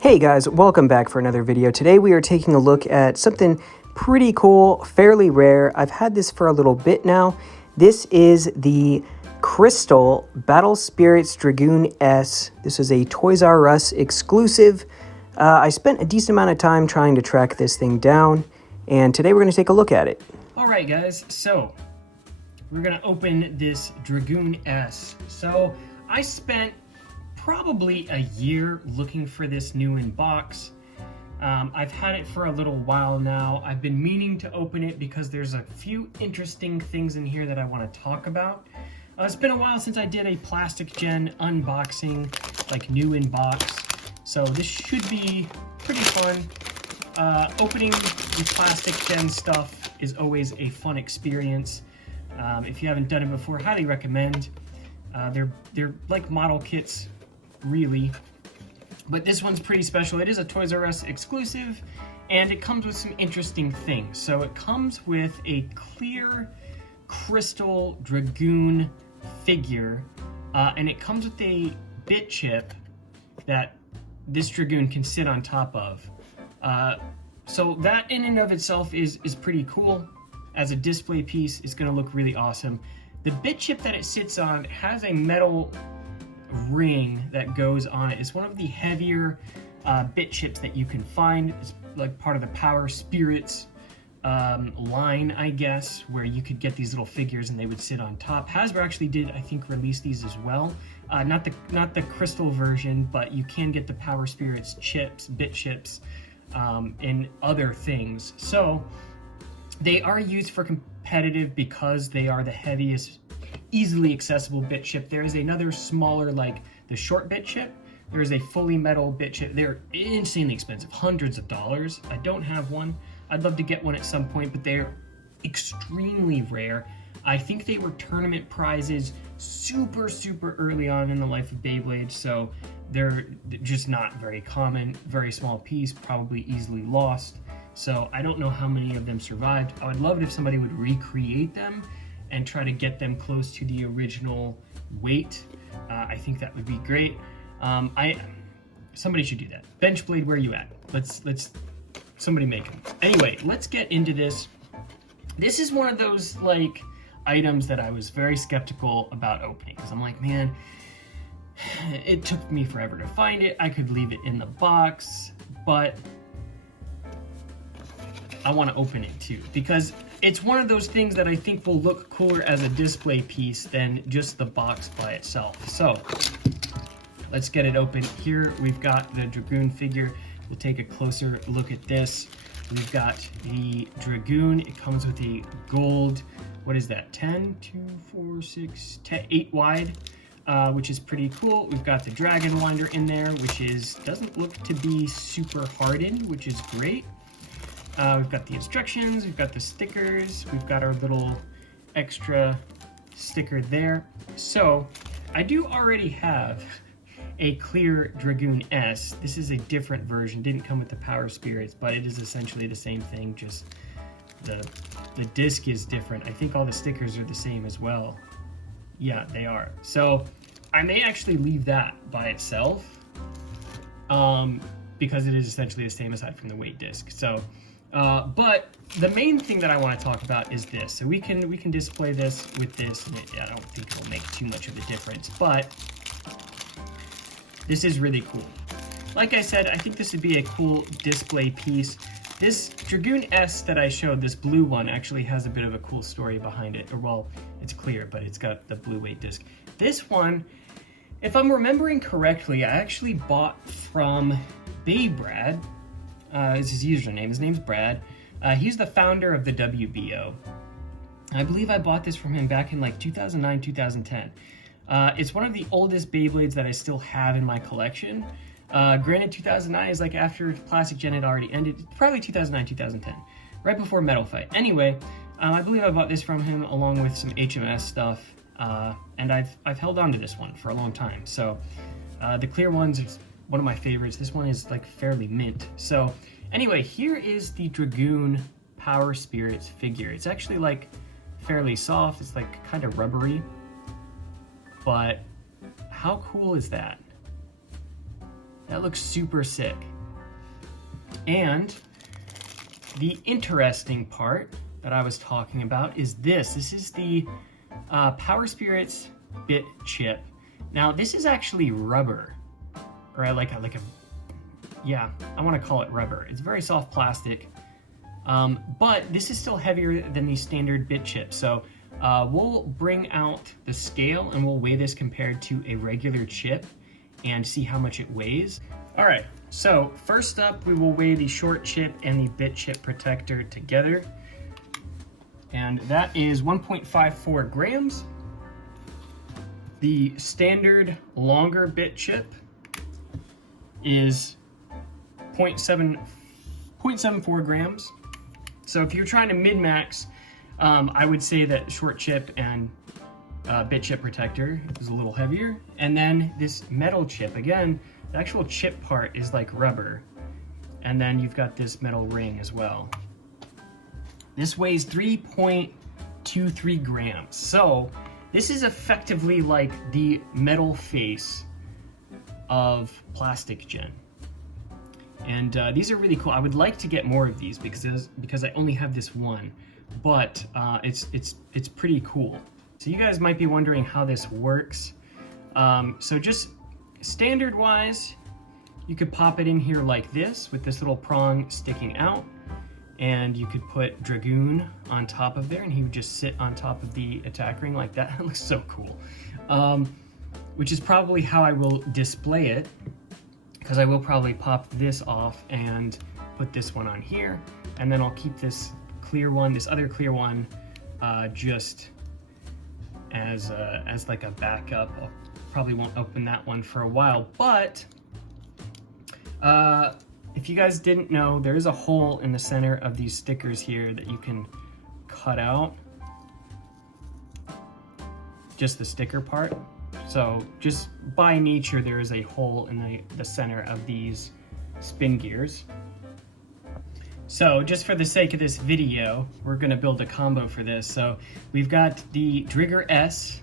Hey guys, welcome back for another video. Today we are taking a look at something pretty cool, fairly rare. I've had this for a little bit now. This is the Crystal Battle Spirits Dragoon S. This is a Toys R Us exclusive. I spent a decent amount of time trying to track this thing down, and today we're going to take a look at it. Alright guys, so we're going to open this Dragoon S. So I spent probably a year looking for this new in box. I've had it for a little while now. I've been meaning to open it because there's a few interesting things in here that I want to talk about. It's been a while since I did a Plastic Gen unboxing, like new in box. So this should be pretty fun. Opening the Plastic Gen stuff is always a fun experience. If you haven't done it before, highly recommend. They're like model kits, really, but this one's pretty special. It is a Toys R Us exclusive, and it comes with some interesting things. So it comes with a clear crystal Dragoon figure, and it comes with a bit chip that this Dragoon can sit on top of. So that in and of itself is pretty cool. As a display piece, it's going to look really awesome. The bit chip that it sits on has a metal ring that goes on it. It's one of the heavier bit chips that you can find. It's like part of the Power Spirits line, I guess, where you could get these little figures and they would sit on top. Hasbro actually did, I think, release these as well. Not the crystal version, but you can get the Power Spirits chips, bit chips, in other things. So they are used for competitive because they are the heaviest, easily accessible bit chip. There is another smaller, like the short bit chip. There is a fully metal bit chip. They're insanely expensive, hundreds of dollars. I don't have one. I'd love to get one at some point, but they're extremely rare. I think they were tournament prizes super early on in the life of Beyblade, so they're just not very common. Very small piece, probably easily lost. So I don't know how many of them survived. I would love it if somebody would recreate them and try to get them close to the original weight. I think that would be great. Somebody should do that. Benchblade, where are you at? Let's somebody make them. Anyway, let's get into this. This is one of those like items that I was very skeptical about opening, because I'm like, man, it took me forever to find it. I could leave it in the box, but I want to open it too, because it's one of those things that I think will look cooler as a display piece than just the box by itself. So let's get it open. Here we've got the Dragoon figure. We'll take a closer look at this. We've got the Dragoon. It comes with a gold, what is that, 10, 2, 4, 6, 10, 8 wide, which is pretty cool. We've got the Dragon Winder in there, which doesn't look to be super hardened, which is great. We've got the instructions, we've got the stickers, we've got our little extra sticker there. So I do already have a clear Dragoon S. This is a different version, didn't come with the Power Spirits, but it is essentially the same thing, just the disc is different. I think all the stickers are the same as well. Yeah, they are. So I may actually leave that by itself, because it is essentially the same aside from the weight disc. So but the main thing that I want to talk about is this. So we can display this with this, and I don't think it'll make too much of a difference, but this is really cool. Like I said, I think this would be a cool display piece. This Dragoon S that I showed, this blue one, actually has a bit of a cool story behind it. Or, well, it's clear, but it's got the blue weight disc. This one, if I'm remembering correctly, I actually bought from Brad. Is his username. His name's Brad. He's the founder of the WBO. I believe I bought this from him back in like 2009, 2010. It's one of the oldest Beyblades that I still have in my collection. Granted, 2009 is like after Plastic Gen had already ended. Probably 2009, 2010. Right before Metal Fight. Anyway, I believe I bought this from him along with some HMS stuff. And I've held on to this one for a long time. So the clear one's one of my favorites. This one is like fairly mint. So anyway, here is the Dragoon Power Spirits figure. It's actually like fairly soft. It's like kind of rubbery, but how cool is that? That looks super sick. And the interesting part that I was talking about is this. This is the Power Spirits bit chip. Now this is actually rubber, or I want to call it rubber. It's very soft plastic, but this is still heavier than the standard bit chip. So we'll bring out the scale and we'll weigh this compared to a regular chip and see how much it weighs. All right, so first up we will weigh the short chip and the bit chip protector together. And that is 1.54 grams. The standard longer bit chip is 0.74 grams. So if you're trying to min-max, I would say that short chip and bit chip protector is a little heavier. And then this metal chip, again, the actual chip part is like rubber. And then you've got this metal ring as well. This weighs 3.23 grams. So this is effectively like the metal face of Plastic Gen. And these are really cool. I would like to get more of these because I only have this one, but it's pretty cool. So you guys might be wondering how this works. So just standard wise, you could pop it in here like this with this little prong sticking out. And you could put Dragoon on top of there and he would just sit on top of the attack ring like that. It looks so cool. Which is probably how I will display it, because I will probably pop this off and put this one on here. And then I'll keep this clear one, this other clear one, just as like a backup. I probably won't open that one for a while, but if you guys didn't know, there is a hole in the center of these stickers here that you can cut out. Just the sticker part. So just by nature, there is a hole in the center of these spin gears. So just for the sake of this video, we're gonna build a combo for this. So we've got the Dragoon S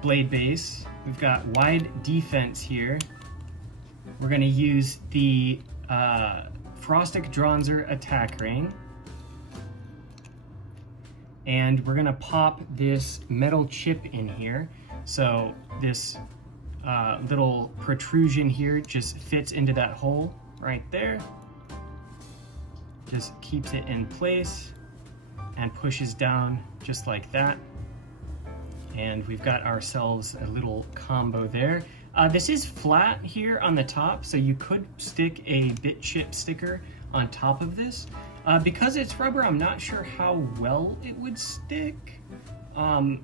blade base. We've got wide defense here. We're going to use the Frostic Dronzer attack ring. And we're going to pop this metal chip in here. So this little protrusion here just fits into that hole right there. Just keeps it in place and pushes down just like that. And we've got ourselves a little combo there. This is flat here on the top, so you could stick a bit chip sticker on top of this. Because it's rubber, I'm not sure how well it would stick. I'm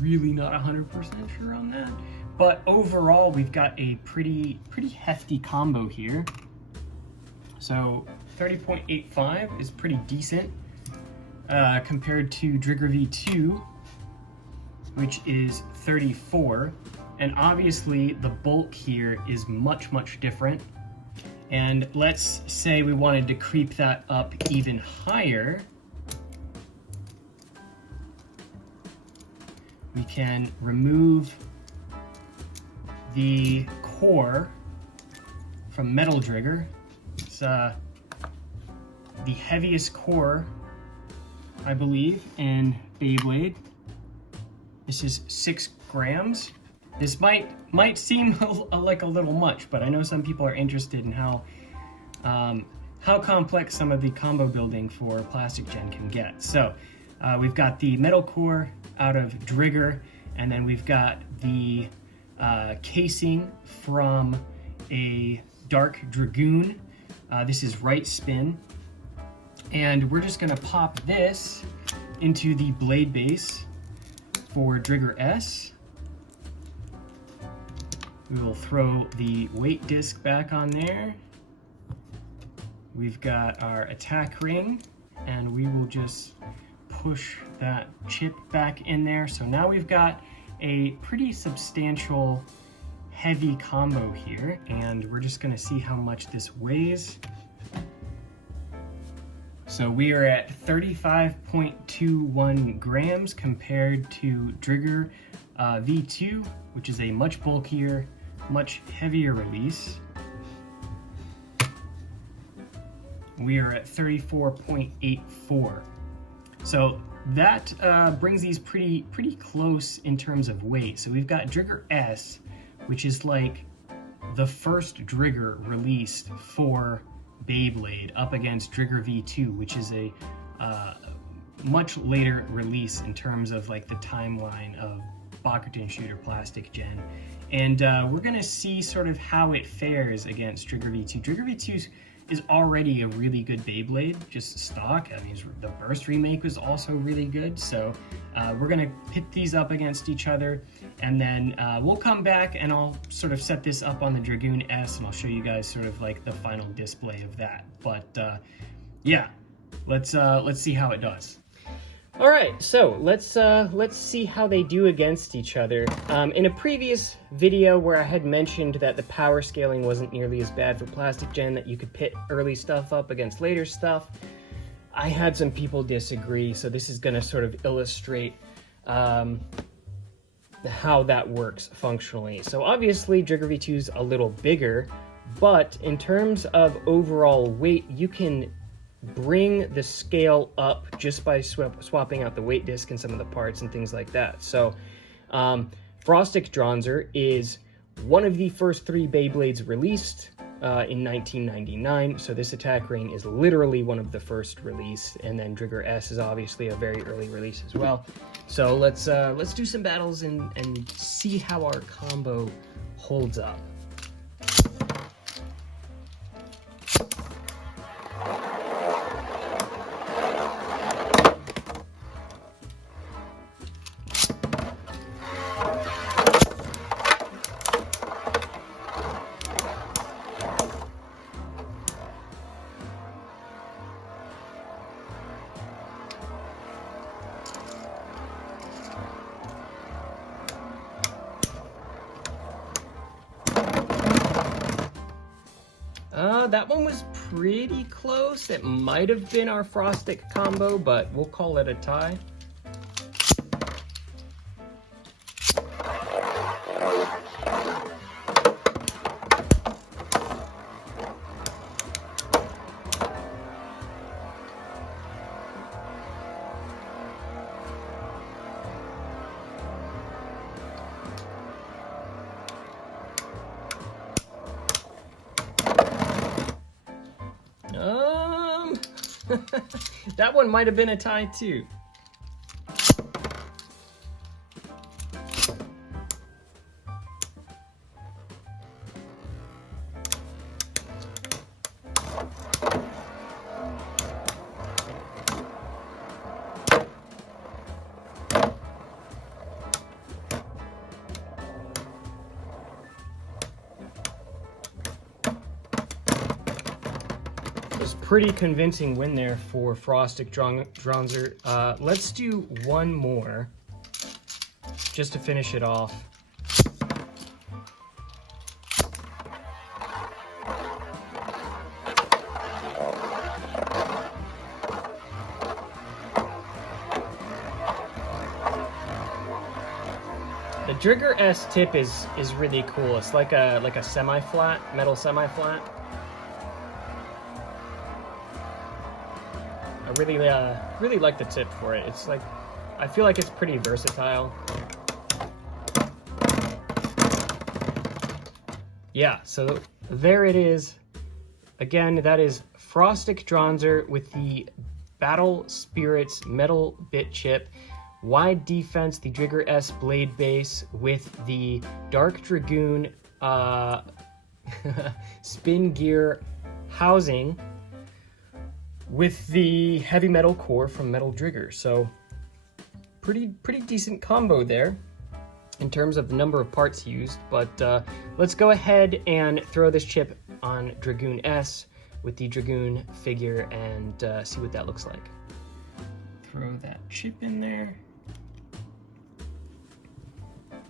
really not 100% sure on that. But overall, we've got a pretty hefty combo here. So 30.85 is pretty decent compared to Dragoon V2, which is 34. And obviously the bulk here is much different. And let's say we wanted to creep that up even higher. We can remove the core from Metal Dragoon. It's the heaviest core, I believe, in Beyblade. This is 6 grams. This might seem like a little much, but I know some people are interested in how complex some of the combo building for Plastic Gen can get. So we've got the metal core out of Dragoon, and then we've got the casing from a Dark Dragoon. This is right spin. And we're just gonna pop this into the blade base for Dragoon S. We will throw the weight disc back on there. We've got our attack ring, and we will just push that chip back in there. So now we've got a pretty substantial heavy combo here, and we're just gonna see how much this weighs. So we are at 35.21 grams compared to Dragoon V2, which is a much bulkier, much heavier release. we are at 34.84. So that brings these pretty close in terms of weight. So we've got Dragoon S, which is like the first Drigger released for Beyblade, up against Drigger V2, which is a much later release in terms of like the timeline of Bakugan Shooter Plastic Gen. And we're gonna see sort of how it fares against Drigger V2. Drigger V2 is already a really good Beyblade, just stock. I mean, the Burst remake was also really good. So we're gonna pit these up against each other, and then we'll come back and I'll sort of set this up on the Dragoon S, and I'll show you guys sort of like the final display of that. But yeah, let's see how it does. All right, so let's see how they do against each other. In a previous video where I had mentioned that the power scaling wasn't nearly as bad for Plastic Gen, that you could pit early stuff up against later stuff, I had some people disagree, so this is going to sort of illustrate how that works functionally. So obviously Drigger V2 is a little bigger, but in terms of overall weight, you can bring the scale up just by swapping out the weight disc and some of the parts and things like that. So Frostic Dronzer is one of the first 3 Beyblades released in 1999, so this attack ring is literally one of the first released, and then Dragoon S is obviously a very early release as well. So let's do some battles and see how our combo holds up. That one was pretty close. It might have been our Frostic combo, but we'll call it a tie. That one might have been a tie too. Pretty convincing win there for Frostic Dronzer. Let's do one more just to finish it off. The Dragoon S tip is really cool. It's like a semi-flat, metal semi-flat. I really like the tip for it. It's like, I feel like it's pretty versatile. Yeah, so there it is. Again, that is Frostic Dronzer with the Battle Spirits metal bit chip, wide defense, the Dragoon S blade base with the Dark Dragoon spin gear housing, with the heavy metal core from Metal Drigger. So pretty decent combo there in terms of the number of parts used. But let's go ahead and throw this chip on Dragoon S with the Dragoon figure and see what that looks like. Throw that chip in there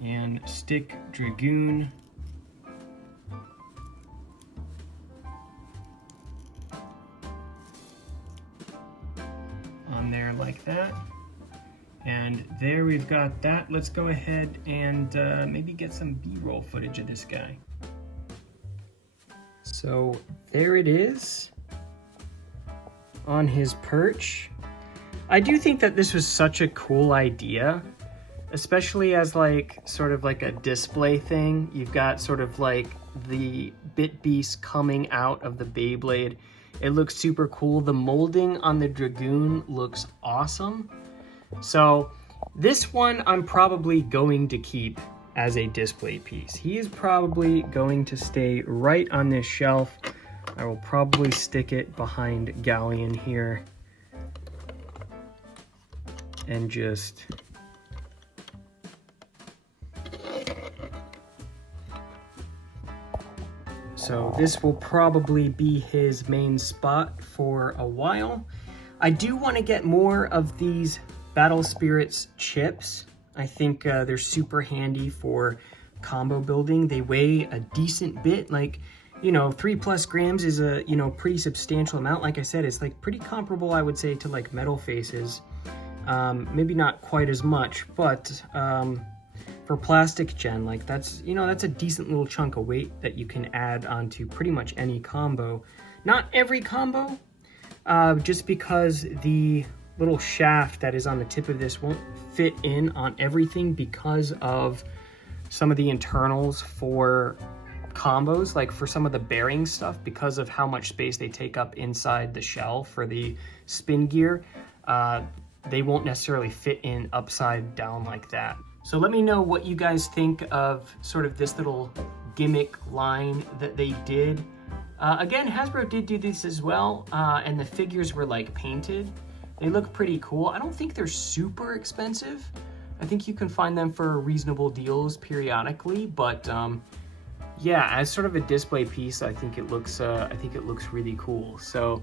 and stick Dragoon on there like that. And there we've got that. Let's go ahead and maybe get some B-roll footage of this guy. So there it is. on his perch. I do think that this was such a cool idea, especially as like sort of like a display thing. You've got sort of like the Bit Beast coming out of the Beyblade. It looks super cool. The molding on the Dragoon looks awesome. So this one I'm probably going to keep as a display piece. He is probably going to stay right on this shelf. I will probably stick it behind Galleon here and just so this will probably be his main spot for a while. I do want to get more of these Battle Spirits chips. I think they're super handy for combo building. They weigh a decent bit, like, you know, 3+ grams is a, you know, pretty substantial amount. Like I said, it's like pretty comparable, I would say, to like Metal Faces. Maybe not quite as much, but for plastic gen, like that's, you know, that's a decent little chunk of weight that you can add onto pretty much any combo. Not every combo, just because the little shaft that is on the tip of this won't fit in on everything because of some of the internals for combos, like for some of the bearing stuff, because of how much space they take up inside the shell for the spin gear. They won't necessarily fit in upside down like that. So let me know what you guys think of sort of this little gimmick line that they did. Again, Hasbro did do this as well, and the figures were like painted. They look pretty cool. I don't think they're super expensive. I think you can find them for reasonable deals periodically, but yeah, as sort of a display piece, I think it looks really cool. So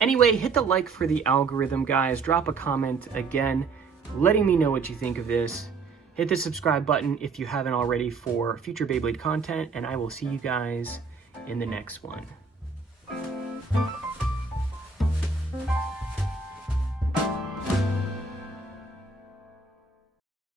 anyway, hit the like for the algorithm, guys. Drop a comment again, letting me know what you think of this. Hit the subscribe button if you haven't already for future Beyblade content, and I will see you guys in the next one.